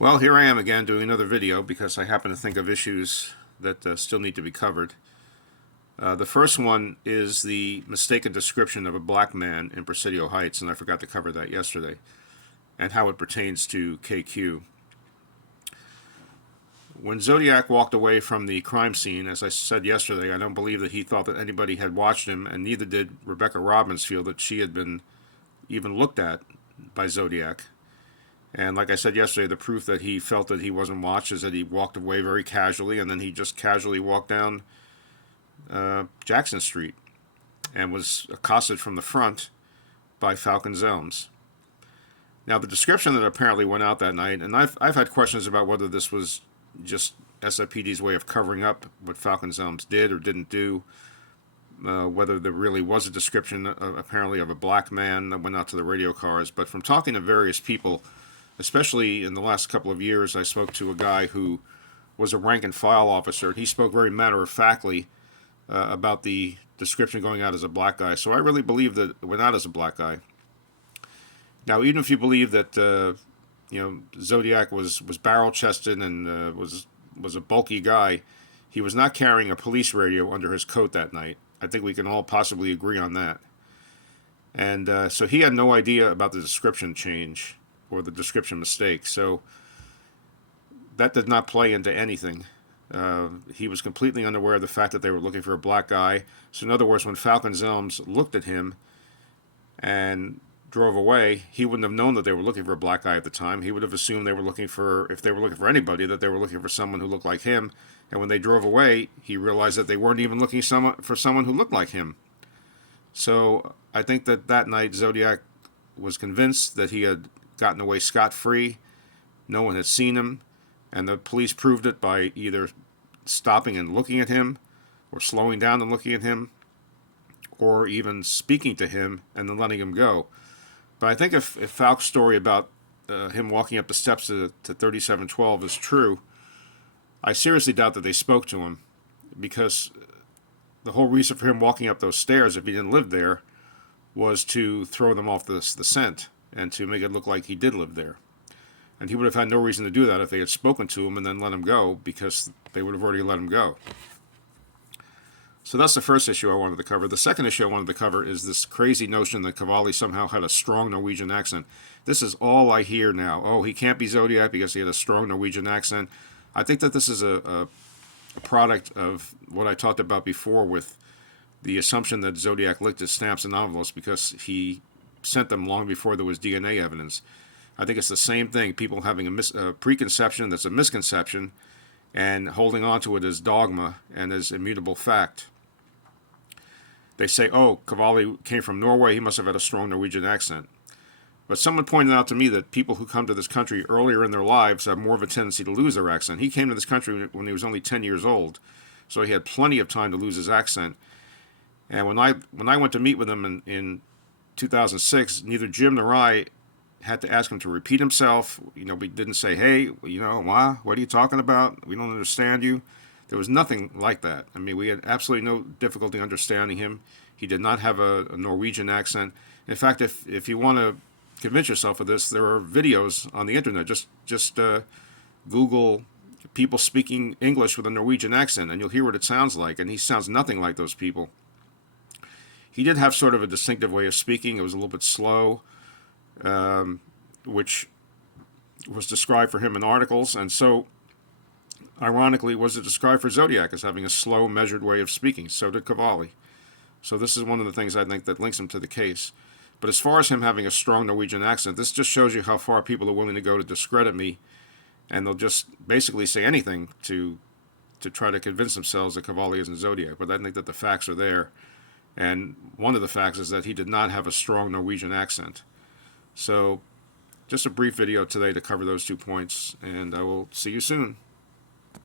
Well, here I am again doing another video because I happen to think of issues that still need to be covered. The first one is the mistaken description of a black man in Presidio Heights, and I forgot to cover that yesterday, and how it pertains to KQ. When Zodiac walked away from the crime scene, as I said yesterday, I don't believe that he thought that anybody had watched him, and neither did Rebecca Robbins feel that she had been even looked at by Zodiac. And like I said yesterday, the proof that he felt that he wasn't watched is that he walked away very casually, and then he just casually walked down Jackson Street and was accosted from the front by Falcons Elms. Now, the description that apparently went out that night, and I've had questions about whether this was just SFPD's way of covering up what Falcons Elms did or didn't do, whether there really was a description apparently of a black man that went out to the radio cars. But from talking to various people, especially in the last couple of years, I spoke to a guy who was a rank and file officer. He spoke very matter-of-factly about the description going out as a black guy. So I really believe that it went out as a black guy. Now, even if you believe that Zodiac was barrel-chested and was a bulky guy, he was not carrying a police radio under his coat that night. I think we can all possibly agree on that. And so he had no idea about the description change or the description mistake. So that did not play into anything. He was completely unaware of the fact that they were looking for a black guy. So in other words, when Falcons Elms looked at him and drove away, he wouldn't have known that they were looking for a black guy at the time. He would have assumed they were looking for, if they were looking for anybody, that they were looking for someone who looked like him. And when they drove away, he realized that they weren't even looking for someone who looked like him. So I think that night Zodiac was convinced that he had gotten away scot-free. No one had seen him, and the police proved it by either stopping and looking at him, or slowing down and looking at him, or even speaking to him and then letting him go. But I think if Falk's story about him walking up the steps to 3712 is true, I seriously doubt that they spoke to him, because the whole reason for him walking up those stairs, if he didn't live there, was to throw them off the scent and to make it look like he did live there. And he would have had no reason to do that if they had spoken to him and then let him go, because they would have already let him go. So that's the first issue I wanted to cover. The second issue I wanted to cover is this crazy notion that Qvale somehow had a strong Norwegian accent. This is all I hear now. Oh, he can't be Zodiac because he had a strong Norwegian accent. I think that this is a product of what I talked about before, with the assumption that Zodiac licked his stamps and envelopes because he sent them long before there was DNA evidence. I think it's the same thing, people having a preconception that's a misconception and holding on to it as dogma and as immutable fact. They say, oh, Qvale came from Norway, he must have had a strong Norwegian accent. But someone pointed out to me that people who come to this country earlier in their lives have more of a tendency to lose their accent. He came to this country when he was only 10 years old, so he had plenty of time to lose his accent. And when I went to meet with him in 2006, neither Jim nor I had to ask him to repeat himself. We didn't say, hey, what are you talking about? We don't understand you. There was nothing like that. I mean, we had absolutely no difficulty understanding him. He did not have a Norwegian accent. In fact, if you want to convince yourself of this, there are videos on the internet. Just Google people speaking English with a Norwegian accent, and you'll hear what it sounds like. And he sounds nothing like those people. He did have sort of a distinctive way of speaking. It was a little bit slow, which was described for him in articles. And so, ironically, was it described for Zodiac as having a slow, measured way of speaking? So did Qvale. So this is one of the things I think that links him to the case. But as far as him having a strong Norwegian accent, this just shows you how far people are willing to go to discredit me, and they'll just basically say anything to try to convince themselves that Qvale isn't Zodiac. But I think that the facts are there. And one of the facts is that he did not have a strong Norwegian accent. So just a brief video today to cover those 2 points, and I will see you soon.